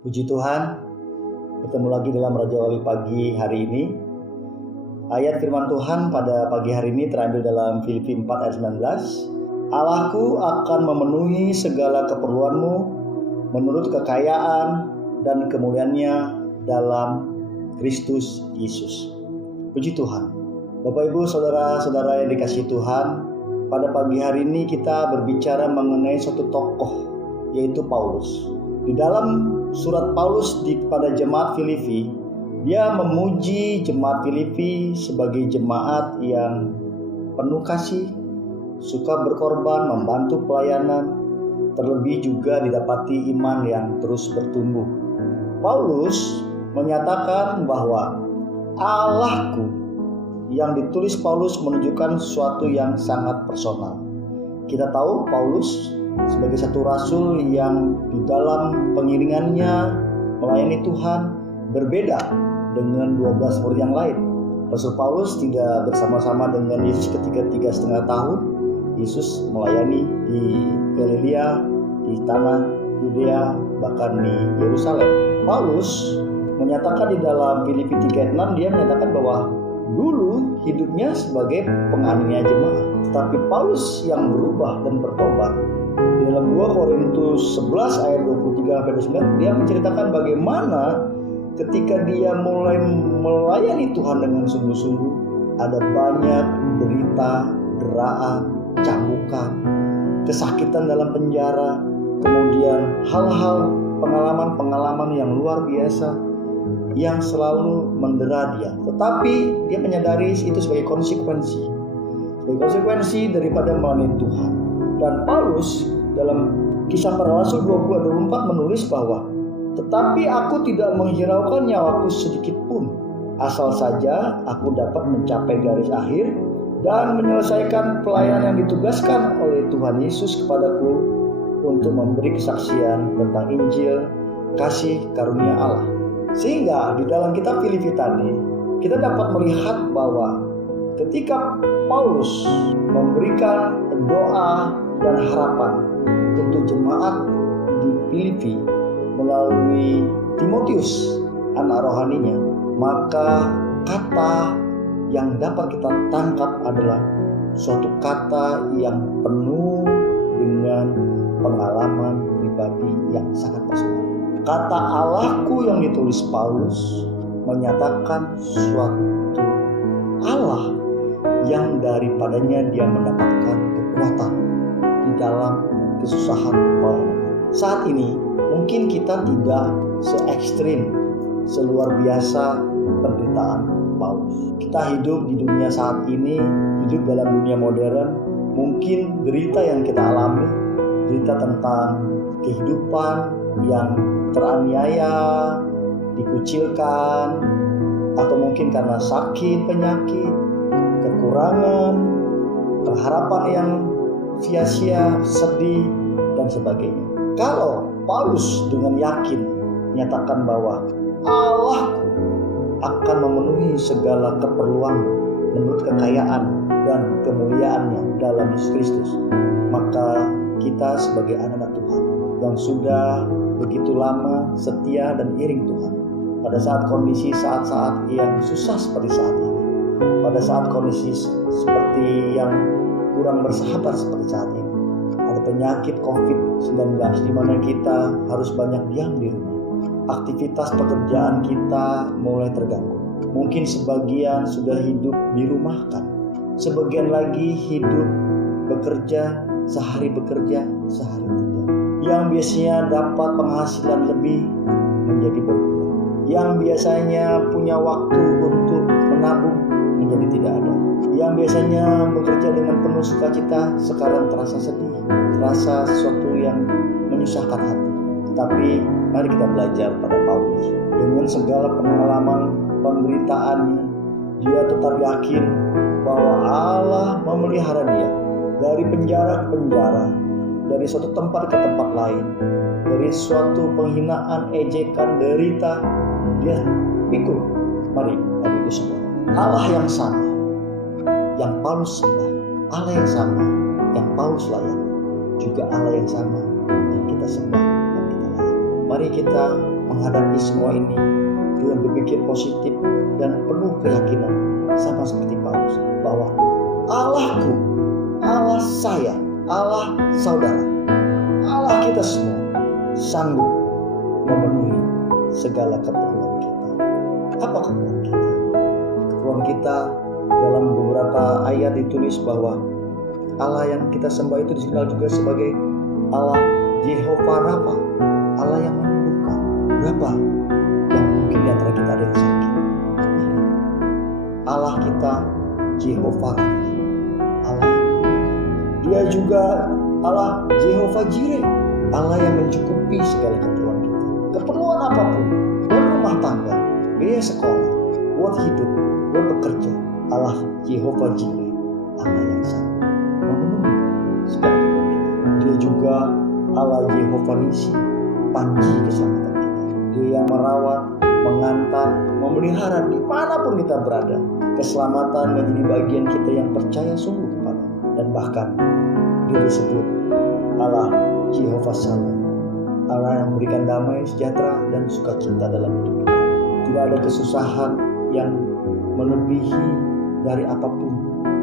Puji Tuhan, bertemu lagi dalam Raja Wali pagi hari ini. Ayat firman Tuhan pada pagi hari ini terambil dalam Filipi 4 ayat 19. Allahku akan memenuhi segala keperluanmu menurut kekayaan dan kemuliaannya dalam Kristus Yesus. Puji Tuhan. Bapak Ibu saudara-saudara yang dikasihi Tuhan, pada pagi hari ini kita berbicara mengenai suatu tokoh, yaitu Paulus. Di dalam surat Paulus pada jemaat Filipi, dia memuji jemaat Filipi sebagai jemaat yang penuh kasih, suka berkorban, membantu pelayanan, terlebih juga didapati iman yang terus bertumbuh. Paulus menyatakan bahwa Allahku, yang ditulis Paulus menunjukkan sesuatu yang sangat personal. Kita tahu Paulus sebagai satu rasul yang di dalam pengiringannya melayani Tuhan berbeda dengan 12 murid yang lain. Rasul Paulus tidak bersama-sama dengan Yesus ketika 3,5 tahun Yesus melayani di Galilea, di tanah Yudea, bahkan di Yerusalem. Paulus menyatakan di dalam Filipi 3:6, dia menyatakan bahwa dulu hidupnya sebagai penganiaya jemaat, tetapi Paulus yang berubah dan bertobat. Di dalam 2 Korintus 11 ayat 23-29, dia menceritakan bagaimana ketika dia mulai melayani Tuhan dengan sungguh-sungguh, ada banyak derita, deraan, cambukan, kesakitan dalam penjara, kemudian hal-hal pengalaman-pengalaman yang luar biasa yang selalu mendera dia. Tetapi dia menyadari itu sebagai konsekuensi daripada melayani Tuhan. Dan Paulus dalam Kisah Para Rasul 20-24 menulis bahwa tetapi aku tidak menghiraukan nyawaku sedikit pun, asal saja aku dapat mencapai garis akhir dan menyelesaikan pelayanan yang ditugaskan oleh Tuhan Yesus kepadaku untuk memberi kesaksian tentang Injil kasih karunia Allah. Sehingga di dalam kitab Filipi tadi kita dapat melihat bahwa ketika Paulus memberikan doa dan harapan untuk jemaat di Filipi melalui Timotius, anak rohaninya, maka kata yang dapat kita tangkap adalah suatu kata yang penuh dengan pengalaman pribadi yang sangat personal. Kata Allahku yang ditulis Paulus menyatakan suatu Allah yang daripadanya dia mendapatkan kekuatan di dalam kesusahan pelayanan. Saat ini mungkin kita tidak se-ekstrim, seluar biasa penderitaan Paulus. Kita hidup di dunia saat ini, hidup dalam dunia modern. Mungkin derita yang kita alami, derita tentang kehidupan yang teraniaya, dikucilkan, atau mungkin karena sakit, penyakit, kekurangan, pengharapan yang sia-sia, sedih, dan sebagainya. Kalau Paulus dengan yakin menyatakan bahwa Allahku akan memenuhi segala keperluan menurut kekayaan dan kemuliaannya dalam Yesus Kristus, maka kita sebagai anak-anak Tuhan yang sudah begitu lama setia dan iring Tuhan, pada saat kondisi saat-saat yang susah seperti saat ini, pada saat kondisi seperti yang kurang bersahabat seperti saat ini, ada penyakit COVID-19 di mana kita harus banyak diam di rumah, aktivitas pekerjaan kita mulai terganggu. Mungkin sebagian sudah hidup dirumahkan, sebagian lagi hidup bekerja, sehari bekerja, sehari tidak. Yang biasanya dapat penghasilan lebih menjadi berkurang. Yang biasanya punya waktu untuk menabung menjadi tidak ada. Yang biasanya bekerja dengan penuh sukacita sekarang terasa sedih, terasa sesuatu yang menyusahkan hati. Tetapi mari kita belajar pada Paulus. Dengan segala pengalaman penderitaannya, dia tetap yakin bahwa Allah memelihara dia dari penjara ke penjara, dari suatu tempat ke tempat lain, dari suatu penghinaan, ejekan, derita, dia pikul. Mari Bapak semua, Allah yang sama yang Paulus sembah, Allah yang sama yang Paulus layani, juga Allah yang sama yang kita sembah dan kita layani. Mari kita menghadapi semua ini dengan berpikir positif dan penuh keyakinan, sama seperti Paulus, bahwa Allahku, Allah saya, Allah saudara, Allah kita semua sanggup memenuhi segala keperluan kita. Apa keperluan kita? Keperluan kita dalam beberapa ayat ditulis bahwa Allah yang kita sembah itu dikenal juga sebagai Allah Jehovah Rafa, Allah yang menyembuhkan. Berapa yang mungkin di antara kita ada yang sakit? Allah kita Jehovah Rafa, Allah yang menyembuhkan. Dia juga Allah Jehovah Jireh, Allah yang mencukupi segala keperluan kita. Keperluan apapun, buat rumah tangga, biaya sekolah, buat hidup, buat bekerja, Allah Jehovah Jireh, Allah yang sanggup memenuhi segala keperluan kita. Dia juga Allah Jehovah Nisi, panji keselamatan kita. Dia yang merawat, mengantar, memelihara dimanapun kita berada. Keselamatan menjadi bagian kita yang percaya sungguh kepada. Dan bahkan dia disebut Allah Jehovah Salam, Allah yang memberikan damai, sejahtera, dan sukacita dalam hidup kita. Tidak ada kesusahan yang melebihi dari apapun,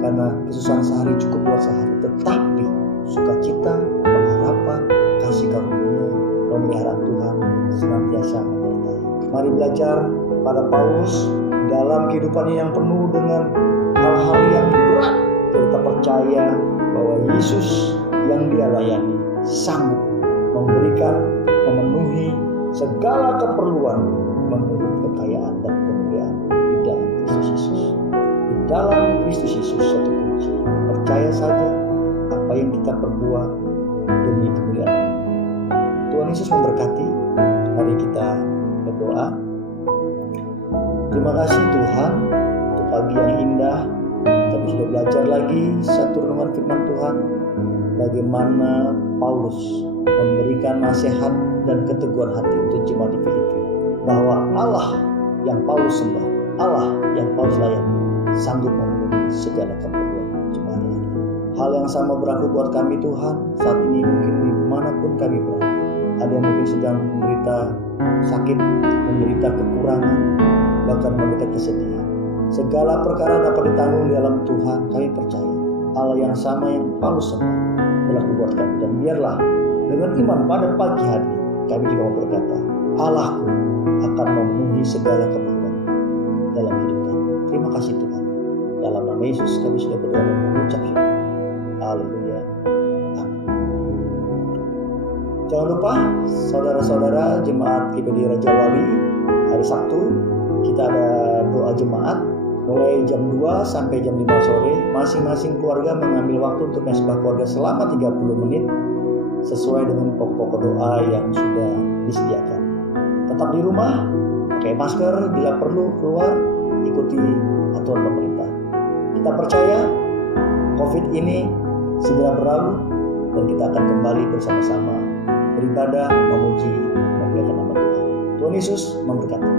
karena kesusahan sehari cukup buat sehari. Tetapi sukacita, pengharapan, kasih karunia, pemeliharaan Tuhan senantiasa menyertai. Mari belajar pada Paulus dalam kehidupannya yang penuh dengan hal-hal yang berat. Kita percaya bahwa Yesus yang dia layani sanggup memberikan, memenuhi segala keperluan menurut kekayaan dan kemuliaan di dalam Kristus Yesus. Di dalam Kristus Yesus satu kunci. Percaya saja apa yang kita perbuat demi kemuliaan. Tuhan Yesus memberkati. Mari kita berdoa. Terima kasih Tuhan untuk pagi yang indah. Kami sudah belajar lagi satu renungan firman Tuhan, bagaimana Paulus memberikan nasihat dan keteguhan hati untuk jemaat di Filipi, bahwa Allah yang Paulus sembah, Allah yang Paulus layani, sanggup memenuhi segala keperluan jemaat yang ada. Hal yang sama berlaku buat kami Tuhan. Saat ini mungkin dimanapun kami berada, ada yang mungkin sedang menderita sakit, menderita kekurangan, bahkan menderita kesedihan. Segala perkara dapat ditanggung di dalam Tuhan. Kami percaya Allah yang sama yang Paulus sembah berlaku buat kami. Dan biarlah dengan iman pada pagi hari kami juga mau berkata, Allahku akan memenuhi segala keperluan dalam hidup kami. Terima kasih Tuhan. Dalam nama Yesus kami sudah berdoa dan mengucap syukur. Haleluya. Amin. Jangan lupa saudara-saudara jemaat GPD Raja Wali, hari Sabtu kita ada doa jemaat mulai jam 2 sampai jam 5 sore. Masing-masing keluarga mengambil waktu untuk mesbah keluarga selama 30 menit sesuai dengan pokok-pokok doa yang sudah disediakan. Tetap di rumah, pakai masker, bila perlu keluar, ikuti aturan pemerintah. Kita percaya COVID ini segera berlalu dan kita akan kembali bersama-sama beribadah, memuji, memuliakan nama Tuhan. Tuhan Yesus memberkati.